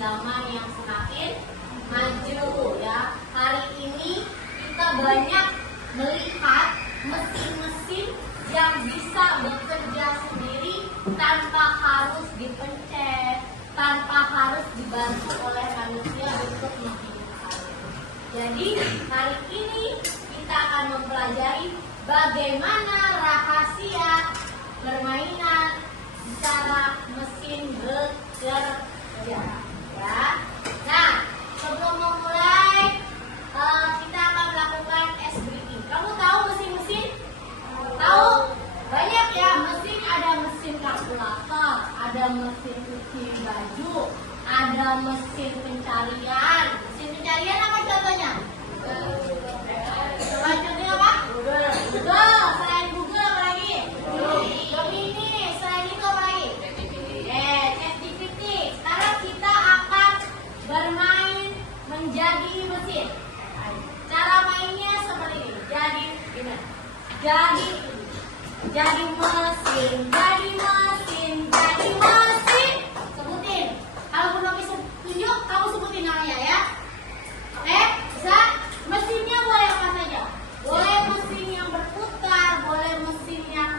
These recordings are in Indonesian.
zaman yang semakin maju ya. Hari ini kita banyak melihat mesin-mesin yang bisa bekerja sendiri tanpa harus dipencet, tanpa harus dibantu oleh manusia untuk menghidupkan. Jadi hari ini kita akan mempelajari bagaimana rahasia permainan cara mesin bekerja. Ya. Nah, sebelum memulai kita akan melakukan ice breaking. Kamu tahu mesin-mesin? Tahu? Banyak ya mesin. Ada mesin kalkulator, ada mesin cuci baju, ada mesin pencarian. Mesin pencarian apa contohnya? Coba contohnya apa? Google. Selain Google apa lagi? Gemini. Selain itu apa lagi? ChatGPT. Sekarang kita akan bermain menjadi mesin. Cara mainnya seperti ini. Jadi gimana? Jadi mesin. Sebutin. Kalau Bu Novi tunjuk, kamu sebutin namanya ya. Oke? Bisa? Mesinnya boleh apa saja. Boleh mesin yang berputar, boleh mesin yang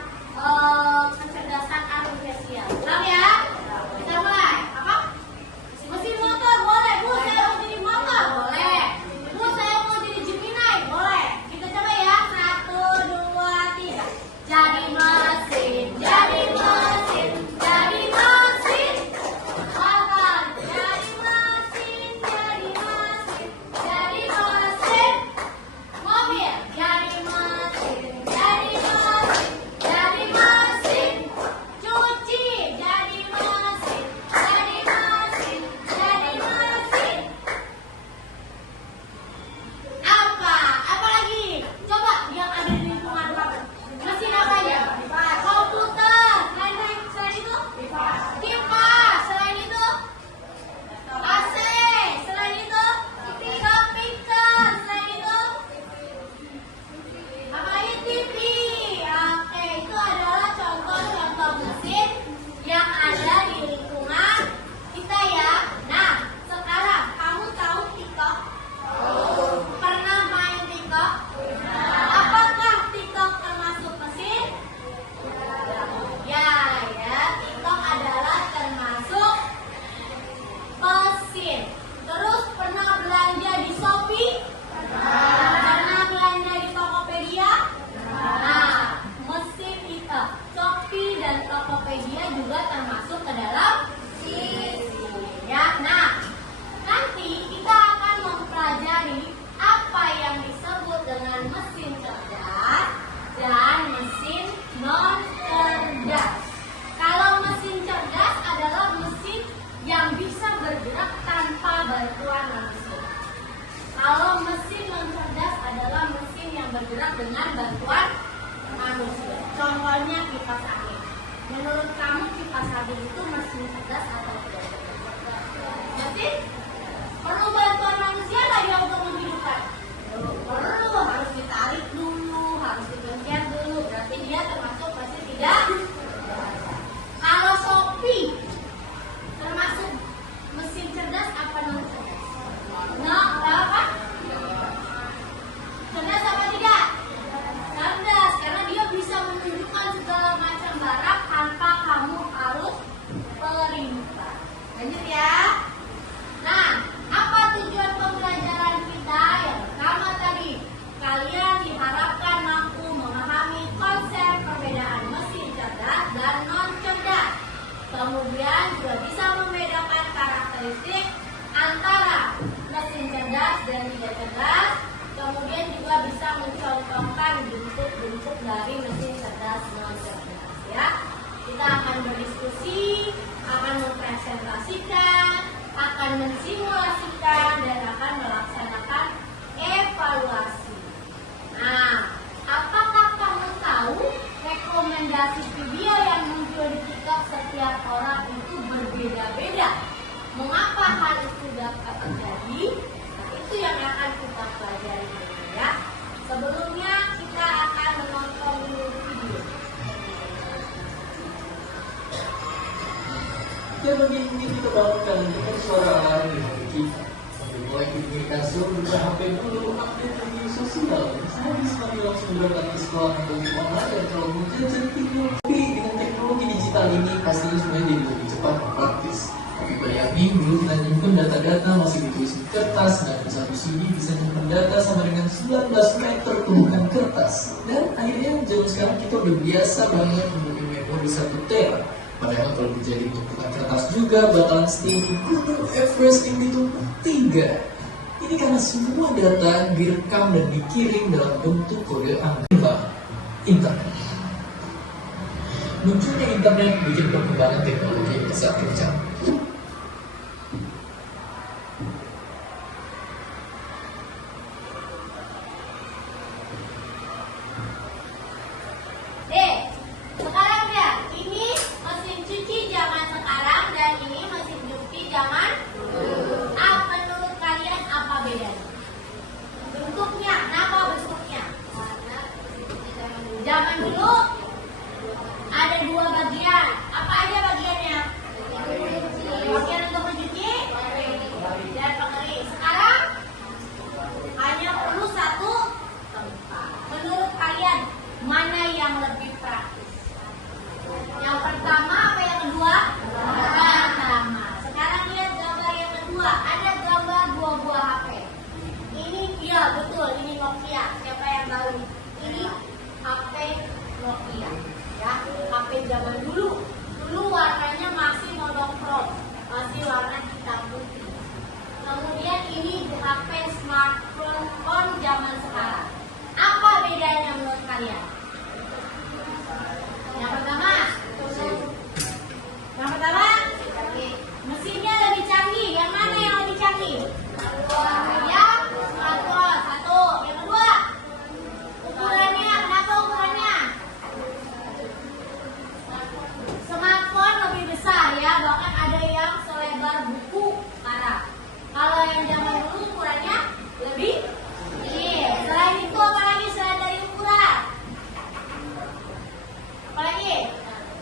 kecerdasan artifisial. Ulang ya? Kita mulai. Apa? Mesin motor boleh. Bu, saya mau jadi motor. Boleh. Bu, saya mau jadi Gemini. Boleh. Kita coba ya. 1, 2, 3. Jadi mesin. Motor. Jadi mesin. Mobil. Jadi mesin. Cuci. Jadi mesin. Apa lagi? Coba yang ada di lingkungan kamu. Mesin apa aja? Komputer. Selain itu? Kipas. Selain itu? AC. Selain itu? Speaker. Selain itu? Apa lagi? TV. Oke, itu adalah contoh-contoh mesin yang ada di lingkungan kita ya. Nah, sekarang kamu tahu TikTok? Pernah main TikTok? Apakah TikTok termasuk mesin? Ya, TikTok adalah termasuk mesin. Terus pernah belanja di Shopee? Pernah belanja di Tokopedia? Nah, mesin itu Shopee dan Tokopedia juga termasuk ke dalam mesin. Ya, nah nanti kita akan mempelajari apa yang disebut dengan mesin cerdas dan mesin non cerdas. Kalau mesin cerdas adalah mesin yang bisa bergerak tanpa bantuan manusia. Kalau mesin non cerdas adalah mesin yang bergerak dengan bantuan manusia. Contohnya kipas angin. Menurut kamu kipas angin itu mesin cerdas atau tidak cerdas? Mesin? Perlu bantuan manusia nggak dia untuk menghidupkan? Perlu, harus ditarik dulu, harus dipencet dulu. Berarti dia termasuk mesin tidak. Kalau Shopee termasuk mesin cerdas apa non cerdas? Apa? Cerdas apa tidak? Cerdas, karena dia bisa menunjukkan segala macam barang tanpa kamu harus perintah. Lanjut ya. Nah, apa tujuan pembelajaran kita? Yang pertama tadi, kalian diharapkan mampu memahami konsep perbedaan mesin cerdas dan non cerdas. Kemudian juga bisa membedakan karakteristik antara mesin cerdas dan tidak cerdas. Kemudian juga bisa mencontohkan bentuk-bentuk dari mesin cerdas non cerdas ya. Kita akan berdiskusi, akan mempresentasikan, akan mensimulasikan dan akan melaksanakan evaluasi. Nah, apakah kamu tahu rekomendasi video yang muncul di TikTok setiap orang itu berbeda-beda? Mengapa hal itu dapat terjadi? Nah, itu yang akan kita pelajari ya. Sebelumnya kita akan menonton dulu video. Dan begini kita bangunkan dengan suara sekolah atau di online dan kalau mau jadi teknologi dengan teknologi digital ini pastinya semuanya jadi lebih cepat dan praktis. Tapi bayangin dulu kita nyimpen data-data masih ditulis di kertas dan satu CD bisa nyimpen data sama dengan 19 meter tumpukan kertas. Dan akhirnya zaman sekarang kita udah biasa banget memiliki memori 1 tera. Padahal kalau menjadi tumpukan kertas juga bakalan setinggi Gunung Everest yang ditumpuk 3. Ini karena semua data direkam dan dikirim dalam bentuk kode angka. Internet. Munculnya internet bikin perkembangan teknologi yang sangat kencang. Sekarang ya, ini mesin cuci zaman sekarang dan ini mesin cuci zaman dulu. Menurut kalian apa bedanya? Bentuknya, kenapa bentuknya? Zaman dulu ada 2 bagian. Apa aja bagiannya? Bagian untuk mencuci dan pengering. Sekarang hanya perlu 1 tempat. Menurut kalian mana yang lebih praktis? Yang pertama apa yang kedua? Pertama. Sekarang lihat gambar yang kedua. Ada gambar 2 buah HP. Ini ya betul, ini Nokia. Siapa yang tahu? Ini HP Nokia. Ya, HP zaman dulu. Dulu warnanya masih monokrom, masih warna hitam putih. Kemudian ini HP smartphone zaman sekarang. Apa bedanya menurut kalian? Yang pertama, mesinnya lebih canggih. Yang mana yang lebih canggih? Ya, smartphone 1. Yang kedua, ukurannya. Kenapa ukurannya? Smartphone lebih besar ya, bahkan ada yang selebar buku karang. Kalau yang zaman dulu ukurannya lebih kecil. Selain itu apa lagi selain dari ukuran? Apalagi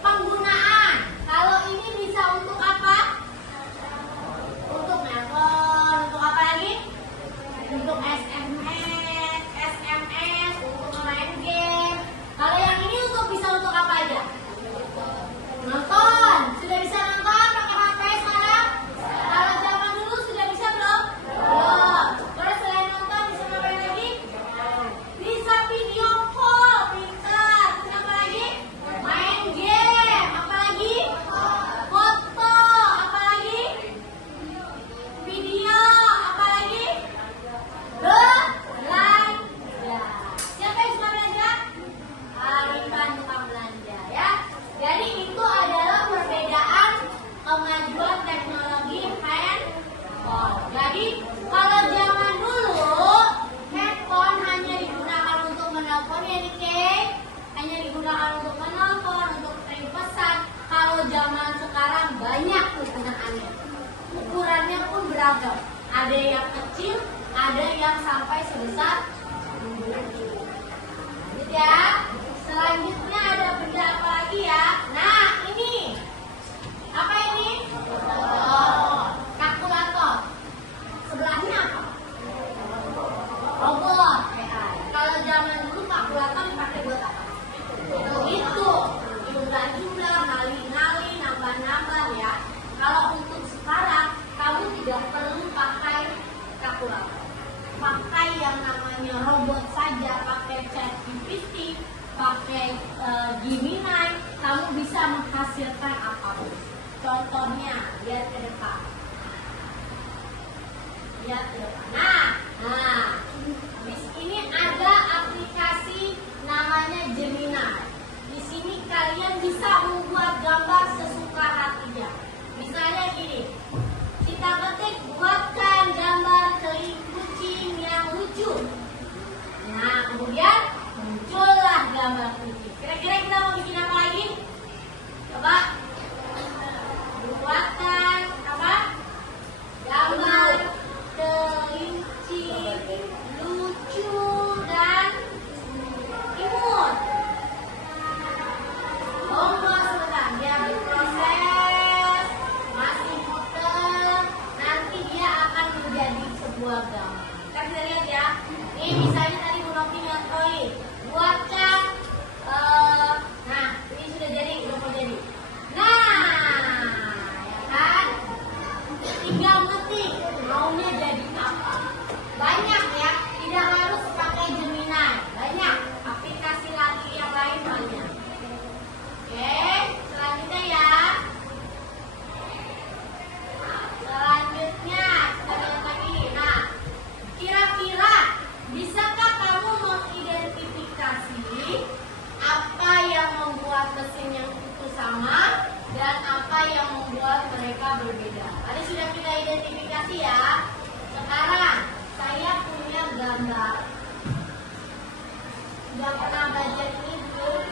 penggunaan. Kalau ini bisa untuk apa? Untuk nelpon. Untuk apa lagi? Untuk SMS, untuk main game. Kalau yang ini bisa untuk apa aja? Nonton. Sudah bisa nonton pakai HP sekarang? Kalau zaman dulu sudah bisa belum? Belum. Terus selain nonton bisa ngapain lagi? Bisa video call, pintar. Terus apa lagi? Main game. Apa lagi? Foto. Apa lagi? Video. Apa lagi? Belanja. Siapa yang suka belanja? Arisan tukang belanja ya. Jadi itu adalah perbedaan kemajuan teknologi handphone. Jadi kalau zaman dulu handphone hanya digunakan untuk menelpon ya Nike, hanya digunakan untuk menelpon, untuk kirim pesan. Kalau zaman sekarang banyak kegunaannya. Ukurannya pun beragam. Ada yang kecil, ada yang sampai sebesar lanjut ya. Selanjutnya ada benda apa lagi ya? Nah ini apa ini? Kalkulator. Sebelahnya apa? Robot. Kalau zaman dulu kalkulator dipakai buat apa? Itu jumlah-jumlah, ngali-ngali, nambah-nambah ya. Kalau untuk sekarang kamu tidak perlu pakai kalkulator. Pakai yang namanya robot saja, pakai ChatGPT, pakai Gemini, kamu bisa menghasilkan apapun. Contohnya, lihat ke depan. Lihat ke depan. Nah, ini ada aplikasi namanya Gemini. Di sini kalian bisa membuat gambar sesuka hatinya. Misalnya gini, kita ketik buatkan gambar kucing yang lucu. Nah, kemudian muncullah gambar kucing. Kira-kira kita mau bikin apa lagi? Coba buatkan apa? Gambar kelinci lucu dan imut. Tunggu sebentar, dia berproses, masih muter, nanti dia akan menjadi sebuah gambar. Kita bisa lihat ya. Ini misalnya tadi Bu Novi nyantoin, buatkan tinggal ketik maunya jadi apa. Banyak ya, tidak harus pakai Gemini. Banyak aplikasi lagi yang lain banyak. Oke, selanjutnya ya. Selanjutnya kita lihat lagi. Nah, kira-kira bisakah kamu mengidentifikasi apa yang membuat mesin yang itu sama dan apa yang membuat mereka berbeda? Tadi sudah kita identifikasi ya. Sekarang saya punya gambar. Sudah pernah belajar ini belum?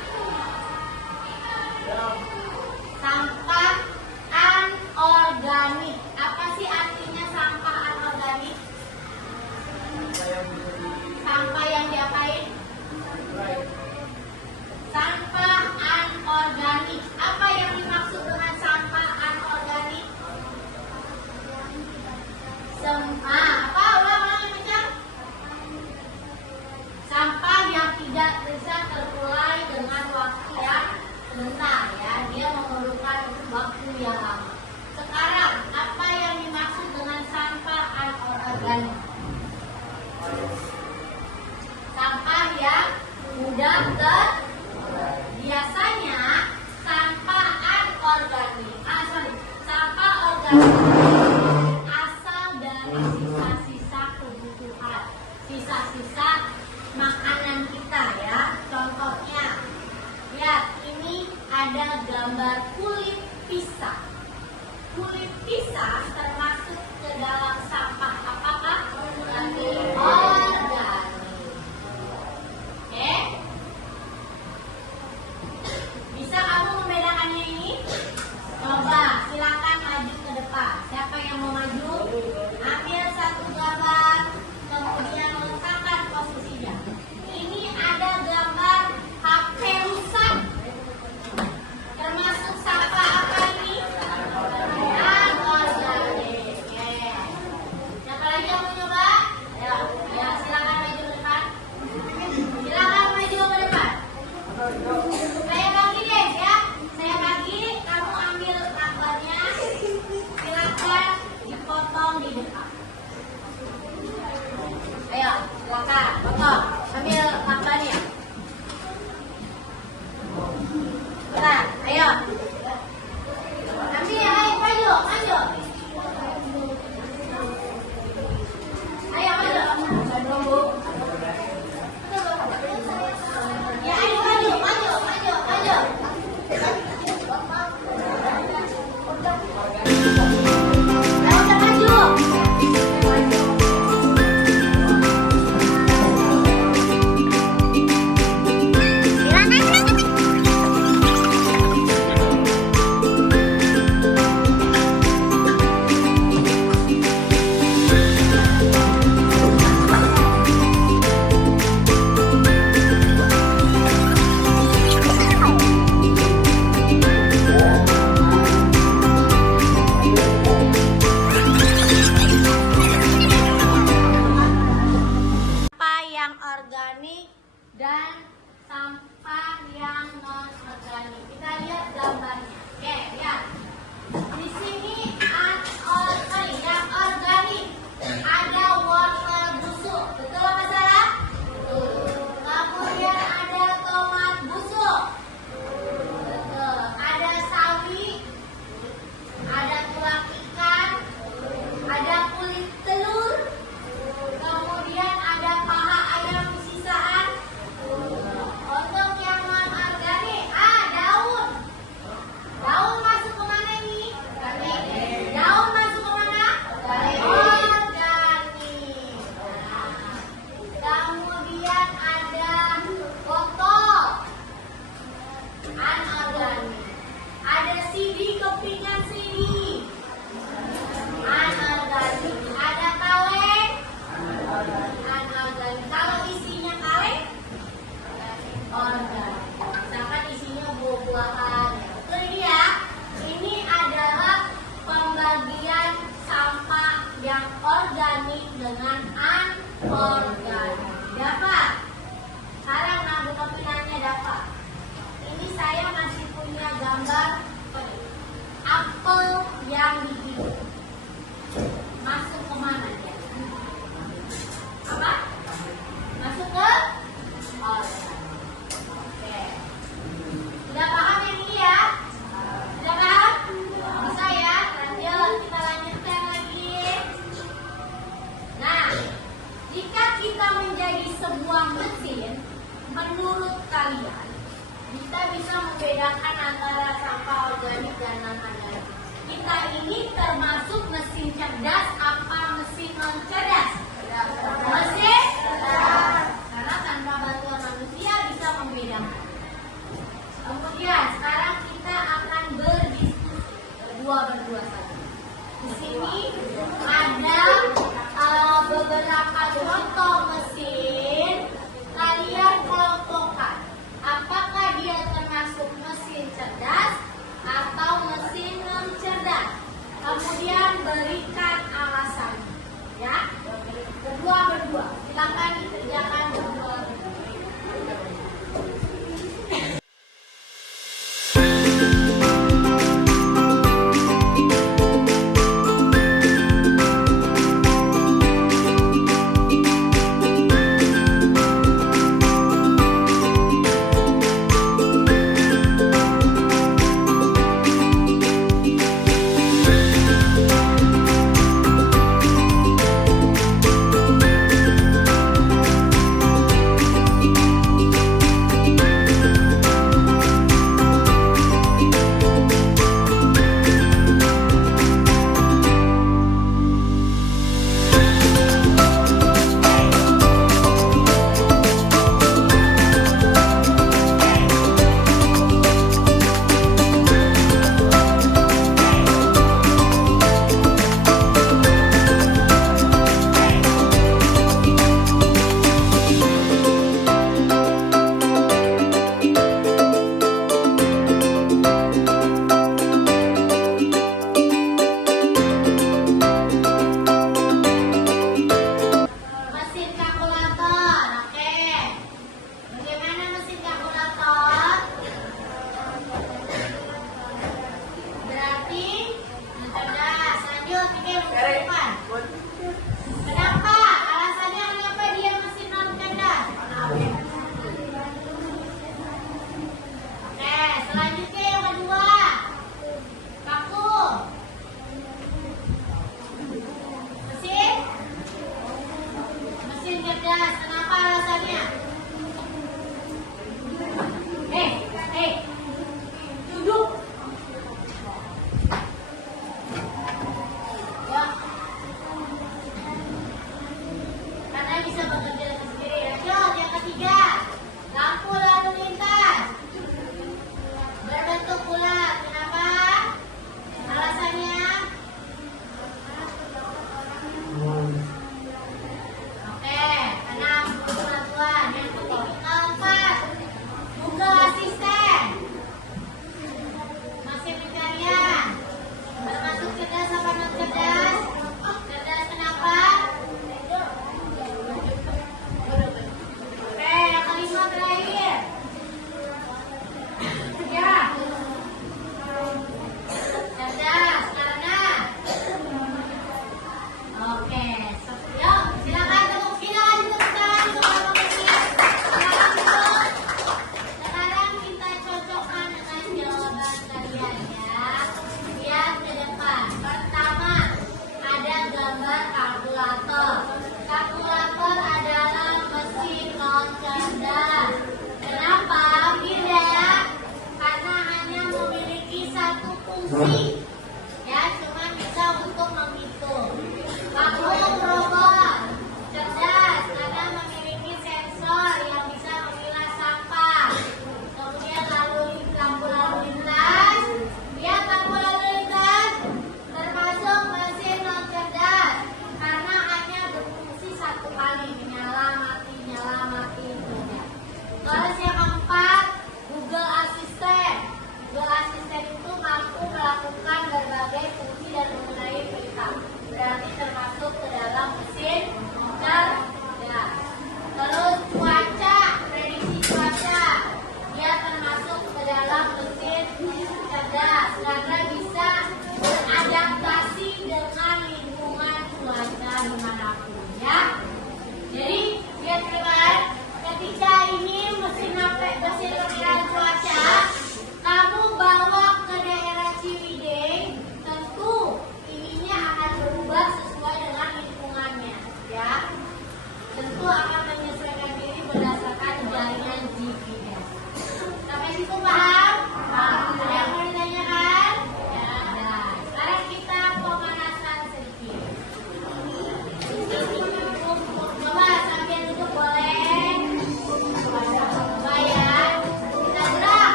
Sampah anorganik. Apa sih artinya sampah anorganik? Sampah yang diapain? Sampah anorganik. Apa yang dimaksud dengan sampah anorganik? Apa? Ulang yang kencang. Sampah yang tidak bisa terurai dengan waktu yang sebentar ya. Dia memerlukan waktu yang lama. Sekarang, apa yang dimaksud dengan sampah anorganik? Sampah yang mudah biasanya sampah anorganik. Sampah organik asal dari sisa-sisa kebutuhan, sisa-sisa makanan kita ya. Contohnya, lihat ini ada gambar kulit pisang. Kulit pisang termasuk ke dalam sampah apakah? Organik. Oke? Bisa kamu membedakannya ini? Coba, silakan maju ke depan. Siapa yang mau maju? Ambil satu gambar, kemudian letakkan posisinya. Ini ada gambar HP rusak. Termasuk sampah apa ini? Anorganik. Siapa lagi yang mau nyoba? Ya, silakan maju ke depan. Silakan maju ke depan. Saya bagi deh ya. Saya bagi, kamu ambil gambarnya. Silakan dipotong di depan. Ayo, silakan potong. Ambil gambarnya. Bentar, ayo. Ambil, ayo maju, maju. Ayo maju. Ya, ayo maju, maju, maju, maju. Ayo udah maju. Sampah yang organik dan sampah yang non organik. Kita lihat gambarnya. Oke, lihat. Di sini yang organik ada wortel busuk. Betul apa salah? Betul. Kemudian ada tomat busuk. Betul. Ada sawi, ada tulang ikan, ada kulit telur. Kemudian ada paha ayam sisaan. Untuk yang non organik, daun. Daun masuk ke mana ini? Daun masuk ke mana? Organik. Kemudian ada botol. Anorganik. Ada CD, kepingan CD. Anorganik. Ada kaleng. Anorganik. Kalau isinya kaleng, organik. Misalkan isinya buah-buahan. Betul ini ya. Ini adalah pembagian sampah yang organik dengan anorganik. Dapat? Sekarang nah kepingannya dapat. Ini saya masih punya gambar apel yang dihitung. kalian, kita bisa membedakan antara sampah organik dan non-organik. Kita ini termasuk mesin cerdas apa mesin non-cerdas? Mesin cerdas. Karena tanpa bantuan manusia bisa membedakan. Kemudian sekarang kita akan berdiskusi berdua saja. Di sini ada beberapa contoh mesin. Kalian kelompokkan. Apakah dia termasuk mesin cerdas atau mesin non cerdas? Kemudian berikan alasan. Ya, berdua. Silakan dikerjakan berdua.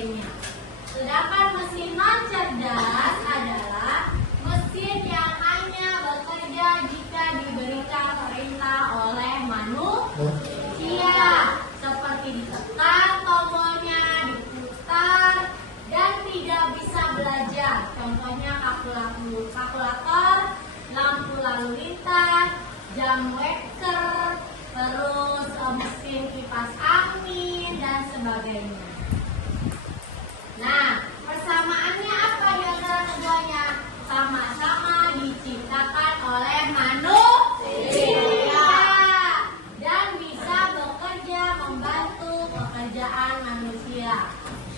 sebagainya. Sedangkan mesin non cerdas adalah mesin yang hanya bekerja jika diberikan perintah oleh manusia, seperti ditekan tombolnya, diputar, dan tidak bisa belajar. Contohnya kalkulator, lampu lalu lintas, jam waker, terus mesin kipas angin, dan sebagainya. Nah, persamaannya apa di antara keduanya? Sama-sama diciptakan oleh manusia dan bisa bekerja membantu pekerjaan manusia.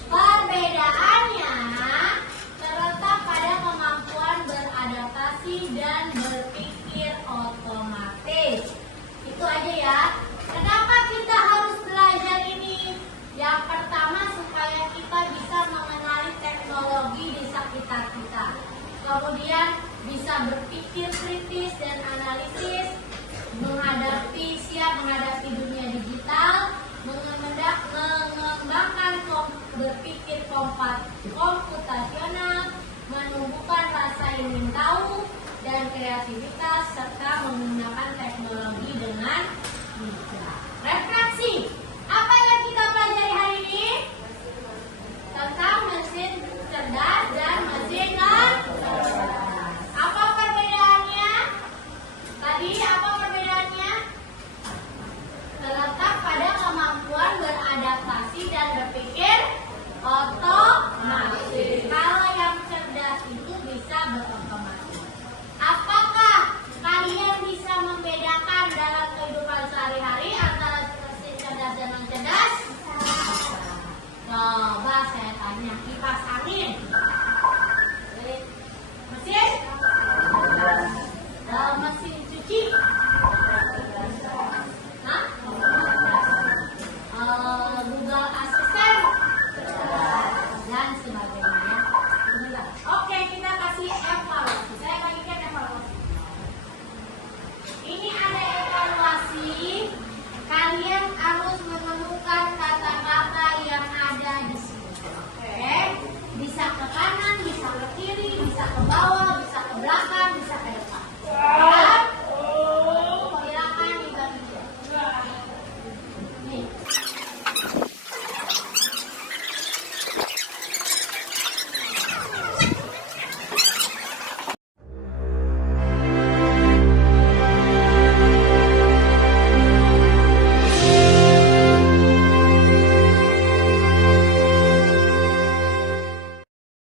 Perbedaannya terletak pada kemampuan beradaptasi dan berpikir otomatis. Itu aja ya. Kenapa kita harus belajar ini? Yang pertama, supaya kita bisa mengenali teknologi di sekitar kita. Kemudian bisa berpikir kritis dan analisis, siap menghadapi dunia digital, mengembangkan berpikir komputasional, menumbuhkan rasa ingin tahu dan kreativitas, serta menggunakan teknologi dengan bijak. Refleksi. Apa yang kita pelajari hari ini? Tentang mesin cerdas dan mesin non cerdas. Apa perbedaannya? Tadi apa perbedaannya? Terletak pada kemampuan beradaptasi dan berpikir otomatis. Kalau yang cerdas itu bisa berotomatis. Apakah kalian bisa membedakan dalam kehidupan sehari-hari antara mesin cerdas dan non cerdas? Coba saya tanya, kipas angin, mesin, mesin cuci, Google Assistant, dan sebagainya. Oke, kita kasih evaluasi. Saya bagikan evaluasi. Ini ada evaluasi. Kalian harus menemukan kata-kata yang ada di sini.